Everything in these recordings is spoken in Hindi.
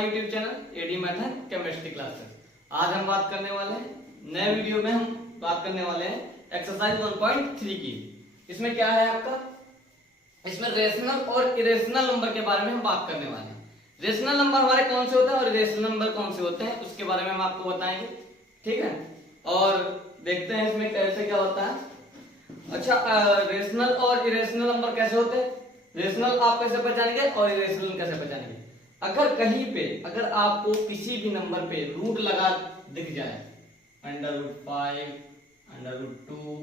My YouTube channel AD method chemistry classes. आज हम बात करने वाले हैं नए वीडियो में हम बात करने वाले हैं एक्सरसाइज 1.3 की। इसमें क्या है आपका, इसमें रेशनल और इरेशनल नंबर के बारे में हम बात करने वाले हैं। रेशनल नंबर हमारे कौन से होते हैं और इरेशनल नंबर कौन से होते हैं उसके बारे में हम आपको बताएंगे, ठीक है। और देखते हैं इसमें कैसे क्या होता है। अच्छा, रेशनल और इरेशनल नंबर कैसे होते हैं, रेशनल आप कैसे पहचानेंगे और इरेशनल कैसे पहचानेंगे। अगर कहीं पे अगर आपको किसी भी नंबर पे रूट लगा दिख जाए, √5, √2,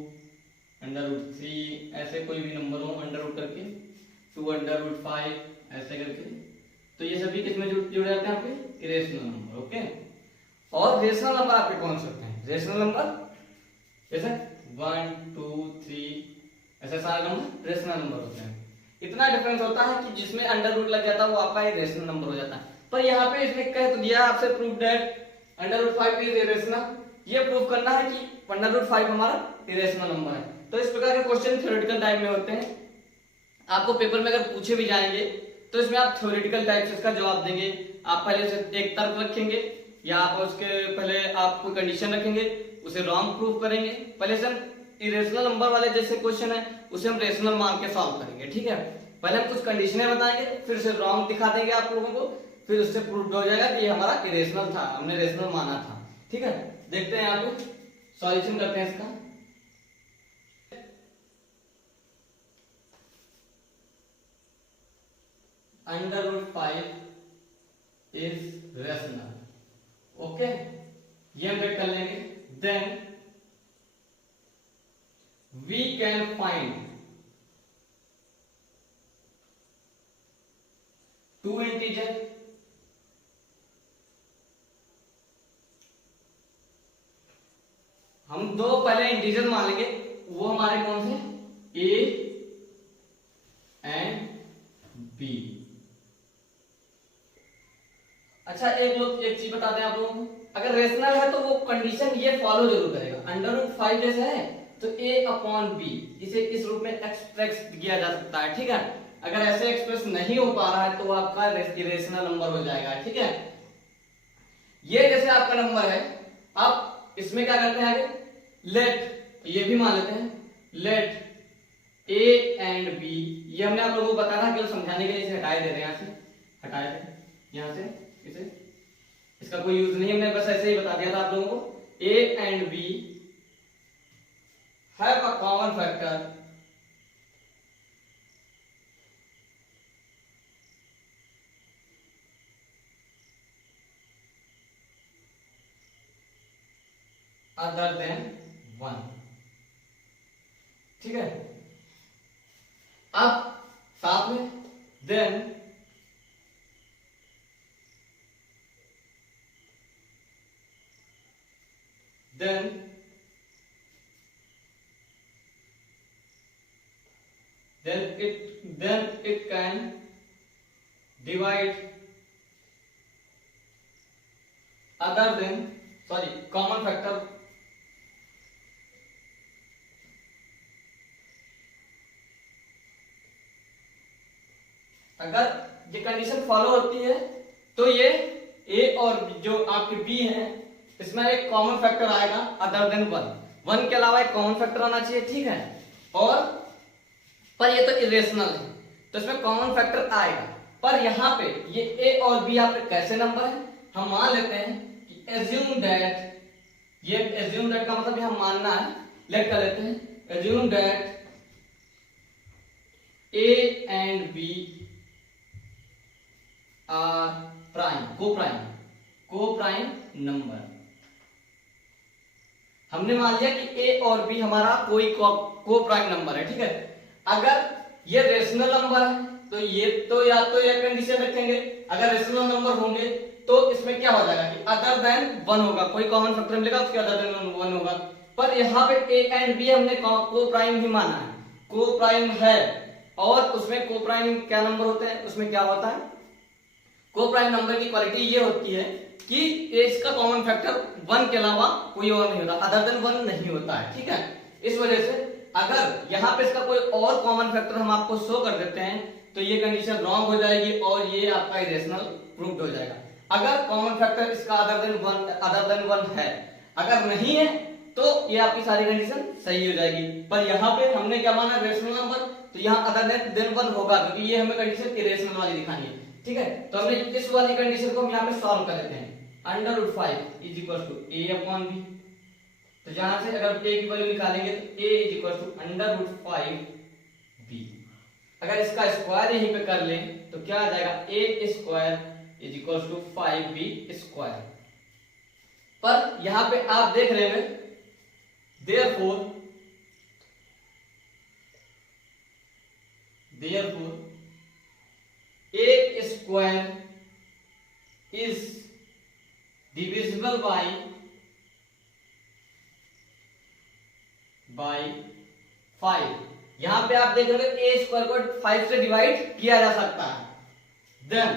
√3, ऐसे कोई भी नंबर हो √ करके 2 √5 ऐसे करके, तो ये सभी किसमें जुड़ जाते हैं आपके इरेशनल नंबर, ओके। और रेशनल नंबर आपके कौन से होते हैं, रेशनल नंबर जैसे 1, 2, 3 ऐसे सारे नंबर रेशनल नंबर होते हैं। इतना डिफरेंस होता है कि जिसमें √ लग जाता है वो आपका इरेशनल नंबर हो जाता है। पर यहाँ पे इसने कह तो दिया आपसे प्रूव दैट √5 इज इरेशनल, ये प्रूव करना है कि √5 हमारा इरेशनल नंबर है। तो इस प्रकार के क्वेश्चन थ्योरेटिकल टाइप में होते हैं। आपको पेपर में अगर पूछे भी जाएंगे तो इसमें आप थ्योरेटिकल टाइप से इसका जवाब देंगे। आप पहले से एक तर्क रखेंगे या आप उसके पहले आप कोई कंडीशन रखेंगे, उसे रॉन्ग प्रूफ करेंगे। पहले से हम इरेशनल नंबर वाले जैसे क्वेश्चन है उसे हम रेशनल मान के सॉल्व करेंगे, ठीक है। पहले हम कुछ कंडीशनें बताएंगे, फिर उसे रॉन्ग दिखा देंगे आप लोगों को, फिर उससे प्रूव हो जाएगा कि ये हमारा इरेशनल था, हमने रेशनल माना था, ठीक है। देखते हैं यहाँ पे सॉल्यूशन करते हैं इसका। √5 इज रेशनल, ओके, ये हम चेक कर लेंगे। Then we can find two integer हम दो पहले इंटीजर मान लेंगे, वो हमारे कौन से a एंड b। अच्छा, एक चीज बता दें आप लोगों को, अगर रेशनल है तो वो कंडीशन ये फॉलो जरूर करेगा। √5 जैसे है तो a/b इसे इस रूप में एक्सप्रेस किया जा सकता है, ठीक है। अगर ऐसे एक्सप्रेस नहीं हो पा रहा है तो आपका इरेशनल नंबर हो जाएगा, ठीक है। ये जैसे आपका नंबर है, अब इसमें क्या करते हैं आगे, लेट, ये भी मान लेते हैं, लेट a एंड b, ये हमने आप लोगों को बताया था कि समझाने के लिए इसे हटाए दे रहे हैं, यहाँ से हटाए थे, यहाँ से इसे, इसका कोई यूज नहीं, हमने बस ऐसे ही बता दिया था आप लोगों को। a and b have a common factor other than 1, ठीक है। अब साथ में then it can divide other than common factor अगर ये कंडीशन फॉलो होती है तो ये a और जो आपके b है इसमें एक कॉमन फैक्टर आएगा अदर देन 1 के अलावा एक कॉमन फैक्टर आना चाहिए, ठीक है। और पर ये तो इरेशनल है तो इसमें कॉमन फैक्टर आएगा, पर यहाँ पे ये a और b यहाँ पे कैसे नंबर है, हम मान लेते हैं कि assume that, ये assume that का मतलब हम मानना है, लेट कर लेते हैं assume that a and b are co-prime number. हमने मान लिया कि a और b हमारा कोई को-प्राइम नंबर है, ठीक है। अगर ये रेशनल नंबर है तो ये तो या तो ये कंडीशन रखेंगे, अगर रेशनल नंबर होंगे तो इसमें क्या हो जाएगा कि अदर देन 1 होगा, कोई कॉमन फैक्टर मिलेगा उसके अदर देन 1 होगा। पर यहाँ पे a एंड b हमने को प्राइम ही माना है, को प्राइम है, और उसमें को प्राइम क्या नंबर होते हैं, उसमें क्या होता है, को प्राइम नंबर की क्वालिटी ये होती है कि इसका कॉमन फैक्टर 1 के अलावा कोई और नहीं होता, अदर देन 1 नहीं होता है, ठीक है। इस वजह से अगर यहाँ पे इसका कोई और कॉमन फैक्टर हम आपको शो कर देते हैं तो ये कंडीशन रॉन्ग हो जाएगी और ये आपका इरेशनल प्रूव्ड हो जाएगा। अगर कॉमन फैक्टर इसका अदर देन वन है, अगर नहीं है तो ये आपकी सारी कंडीशन सही हो जाएगी। पर यहाँ पे हमने क्या माना, रेशनल नंबर, तो यहाँ अदर देन वन होगा क्योंकि ये हमें कंडीशन इरेशनल वाली दिखानी है। ठीक है, तो हमने इस वाली कंडीशन को हम यहाँ पे सॉल्व कर देते हैं। √5 इज इक्वल टू a/b। तो जहां से अगर a की वैल्यू निकालेंगे तो a is equal to √5b। अगर इसका स्क्वायर यहीं पे कर लें तो क्या आ जाएगा, a² is equal to 5b²। पर यहां पे आप देख रहे हैं therefore a² is divisible by 5। यहां पे आप देख रहे हो a² को 5 से डिवाइड किया जा सकता है। देन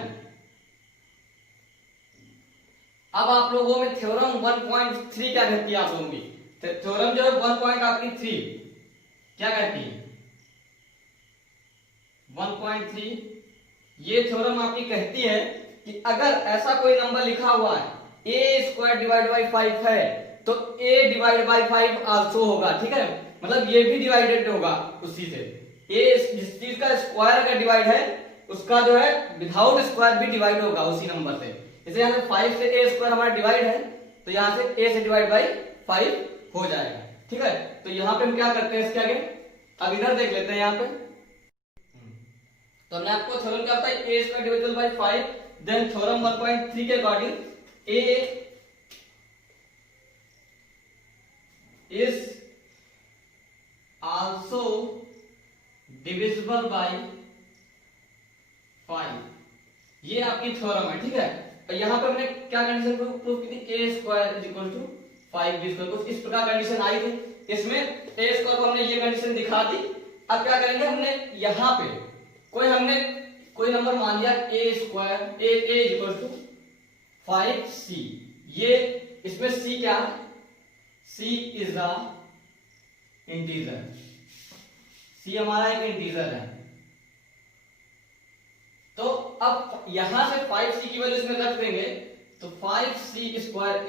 अब आप लोगों में थ्योरम 1.3 क्या कहती है आप लोगों की, थ्योरम जो है 1.3 क्या कहती है, 1.3 ये थ्योरम आपकी कहती है कि अगर ऐसा कोई नंबर लिखा हुआ है a² डिवाइड बाई 5 है तो a डिवाइड बाई 5 आल्सो होगा। ठीक है, मतलब ये भी डिवाइडेड होगा उसी से। a जिस चीज का स्क्वायर अगर डिवाइड है उसका जो है विदाउट स्क्वायर भी डिवाइड होगा उसी नंबर से। जैसे यहाँ से 5 से a² हमारा डिवाइड है तो यहाँ से a से डिवाइड बाई 5 हो जाएगा। ठीक है, तो यहाँ पे हम क्या करते हैं इसके आगे, अब इधर देख लेते हैं यहाँ पे। तो हमने आपको थ्योरम क्या बताया, a² divided by 5। Then theorem 1.3 के according a is also divisible by 5। ये आपकी थ्योरम है। ठीक है, और यहां पर हमने क्या कंडीशन प्रूव की थी, a² is equal to 5b²। कुछ इस प्रकार कंडीशन आई थी, इसमें a² को हमने ये कंडीशन दिखा दी। अब क्या करेंगे, हमने यहां पे कोई नंबर मान लिया a² is equal to 5c। ये इसमें c क्या है, c is the integer, c हमारा एक इंटीजर है। तो अब यहां से 5c की वैल्यू इसमें रख देंगे तो 5c²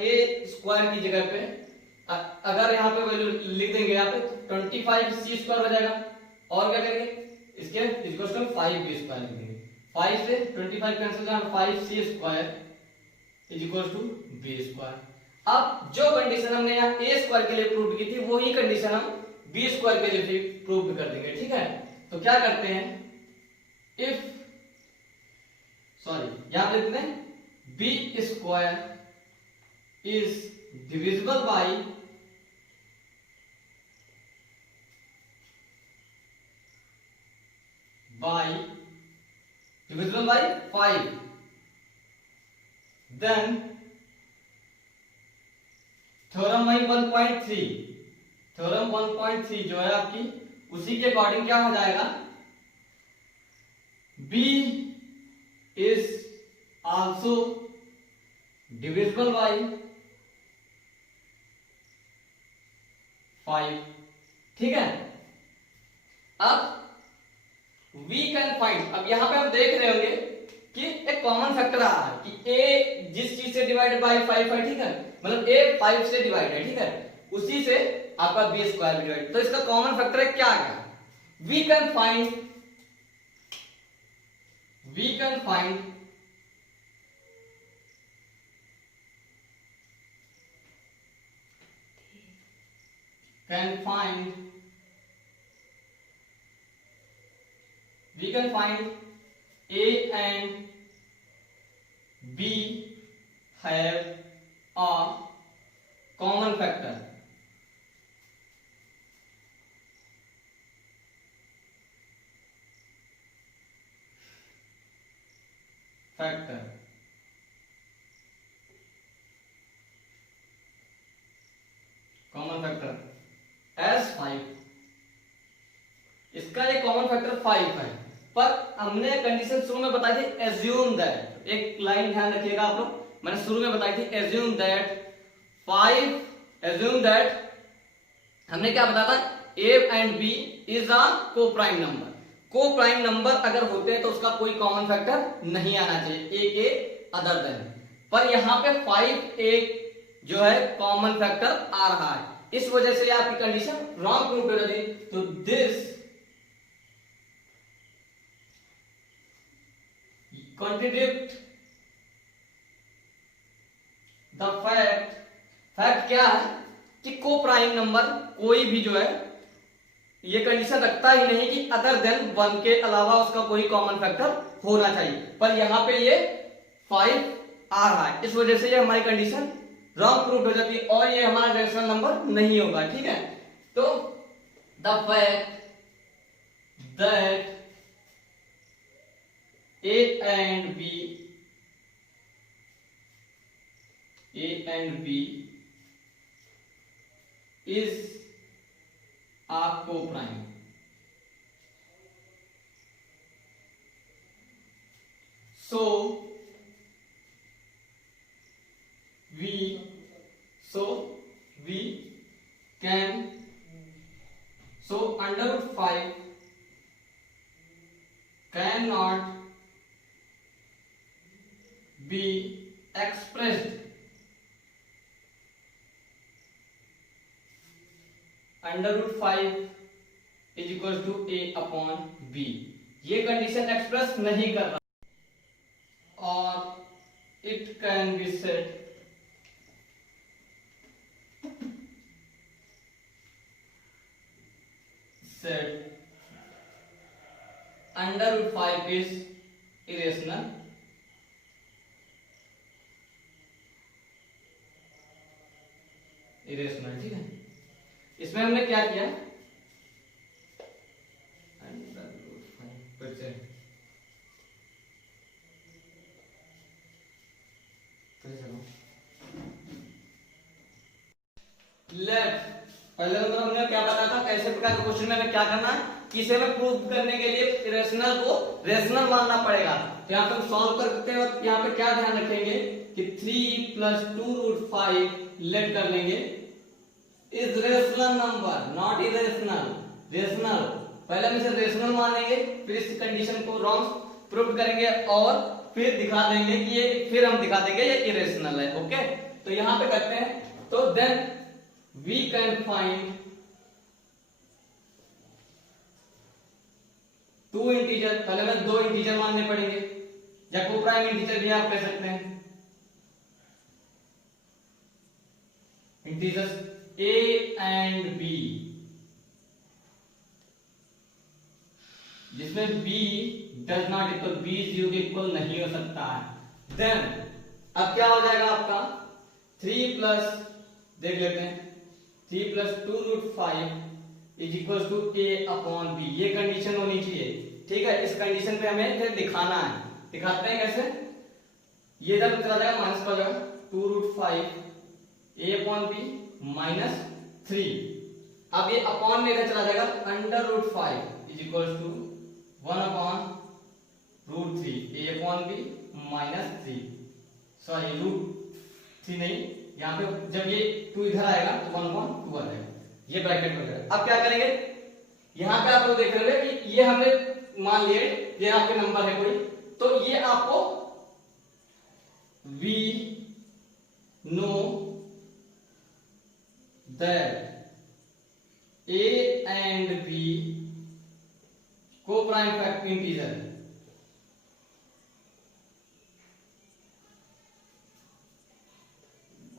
a² की जगह पे अगर यहाँ पे वैल्यू लिख देंगे यहाँ पे तो 25c² हो जाएगा। और क्या करेंगे, इसके इक्वल टू 5b² लिख देंगे। 5 से 25 कैंसिल करना, 5c² is equal to b²। अब जो कंडीशन हमने यहाँ a² के लिए प्रूव की थी वही कंडीशन हम b² के लिए भी प्रूव कर देंगे। ठीक है, तो क्या करते हैं, यहां लिखते हैं b² is divisible by divisible by 5। Then theorem 1.3 जो है आपकी, उसी के अकॉर्डिंग क्या हो जाएगा, b is also divisible by 5। ठीक है, अब we can find, अब यहां पे हम देख रहे होंगे कि एक कॉमन फैक्टर आ रहा है कि a जिस चीज से डिवाइडेड बाय 5 है, ठीक है, मतलब a 5 से डिवाइड है, ठीक है, उसी से आपका b² भी डिवाइड। तो इसका कॉमन फैक्टर है क्या आ गया, we can find a and b have a common factor। Common factor S 5, इसका एक कॉमन फैक्टर 5 है। पर हमने कंडीशन शुरू में बताई थी एज्यूम दैट, एक लाइन ध्यान रखिएगा आप लोग, मैंने शुरू में बताई थी एज्यूम दैट हमने क्या बताया था, a and b is a को प्राइम नंबर। को प्राइम नंबर अगर होते हैं तो उसका कोई कॉमन फैक्टर नहीं आना चाहिए a के अदर देन। पर यहाँ पे 5 एक जो है कॉमन फैक्टर आ रहा है, इस वजह से आपकी कंडीशन रॉन्ग प्रूव हो जाती। तो this contradict the fact, fact क्या है कि को प्राइम नंबर कोई भी जो है ये कंडीशन रखता ही नहीं कि अदर देन 1 के अलावा उसका कोई कॉमन फैक्टर होना चाहिए, पर यहाँ पे ये 5 आ रहा है, इस वजह से ये हमारी कंडीशन रॉन्ग प्रूव हो जाती है और ये हमारा रेशनल नंबर नहीं होगा। ठीक है, तो the fact that A and B is a co-prime. So under root 5 cannot be expressed under root 5 is equals to A upon B, ये कंडीशन एक्सप्रेस नहीं कर रहा और it can be set under root 5 is irrational ठीक है, इसमें हमने क्या किया, लेट पहले नंबर हमने क्या बताया था, कैसे प्रकार के क्वेश्चन में हमें क्या करना है, किसे में प्रूव करने के लिए इरेशनल को रेशनल मानना पड़ेगा। तो यहाँ पे हम सॉल्व करते हैं, यहाँ पे क्या ध्यान रखेंगे कि 3 + 2 √ 5 लेट कर लेंगे is rational number not irrational, rational पहले हम इसे रेशनल मानेंगे, फिर इस कंडीशन को रॉन्ग प्रूव करेंगे और फिर दिखा देंगे कि ये, फिर हम दिखा देंगे ये इरेशनल है। ओके, तो यहाँ पे करते हैं, तो then we can find 2 integer, पहले हमें 2 इंटीजर मानने पड़ेंगे या को प्राइम इंटीजर भी आप कह सकते हैं, इंटीजर्स A and B, जिसमें B does not equal, B 0 के इक्वल नहीं हो सकता है। देन अब क्या हो जाएगा आपका 3 प्लस, देख लेते हैं, 3 + 2 √ 5 is equal to A upon B, ये कंडीशन होनी चाहिए। ठीक है, इस कंडीशन पे हमें फिर दिखाना है, दिखाते हैं कैसे, ये जब चला जाएगा माइनस पर जाएगा 2 √ 5 A अपॉन B -3, अब ये अपॉन लेकर चला जाएगा under root 5 is equal to 1 upon √3 A upon B -3, sorry √3 नहीं, यहाँ पे जब ये 2 इधर आएगा तो 1/2 आ जाएगा, ये ब्रैकेट में जाएगा। अब क्या करेंगे, यहाँ पे आप लोग देख रहे हैं कि ये हमने मान लिए, ये आपके नंबर है कोई, तो ये आपको we know that A and B co-prime fact integer,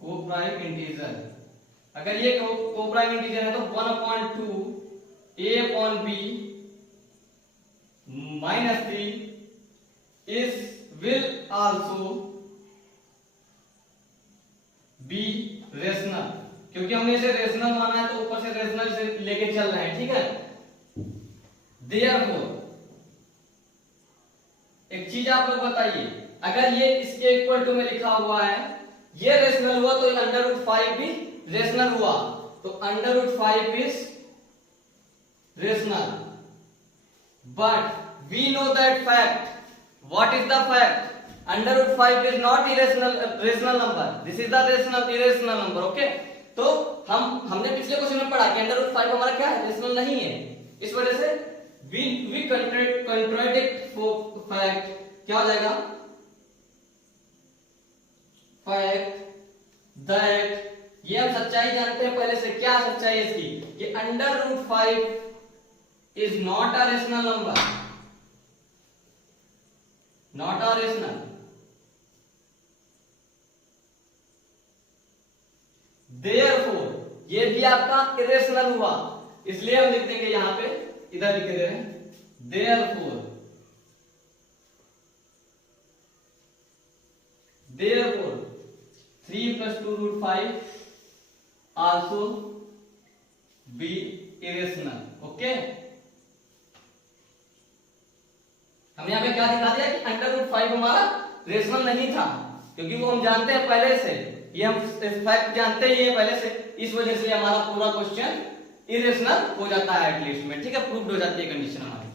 co-prime integer, अगर ये co-prime integer है तो 1/2 A upon B -3 is will also be rational, क्योंकि हमने इसे रेशनल माना है तो ऊपर से रेशनल से लेके चल रहे हैं। ठीक है, देयरफॉर एक चीज आप लोग बताइए, अगर ये इसके इक्वल टू में लिखा हुआ है, ये रेशनल हुआ तो अंडर रूट 5 भी रेशनल हुआ, तो under root 5 is rational, but we know that fact, what is the fact, under root 5 is not irrational rational number, this is the rational irrational number. Okay, तो हमने पिछले क्वेश्चन में पढ़ा कि अंडर रूट 5 हमारा क्या है, रेशनल नहीं है, इस वजह से वी कंट्राडिक्ट फैक्ट, क्या हो जाएगा fact that, ये हम सच्चाई जानते हैं पहले से। क्या सच्चाई है इसकी? कि √5 is not a rational number, not a rational. Therefore, ये भी आपका इरेशनल हुआ, इसलिए हम लिख देंगे यहां पे, इधर लिख रहे हैं therefore 3 + 2√5 also be irrational। Okay, हम यहाँ पे क्या दिखा दिया कि √5 हमारा रेशनल नहीं था, क्योंकि वो हम जानते हैं पहले से, ये हम फैक्ट जानते हैं ये पहले से, इस वजह से हमारा पूरा क्वेश्चन इरेशनल हो जाता है एटलीस्ट में। ठीक है, प्रूव्ड हो जाती है कंडीशन हमारी।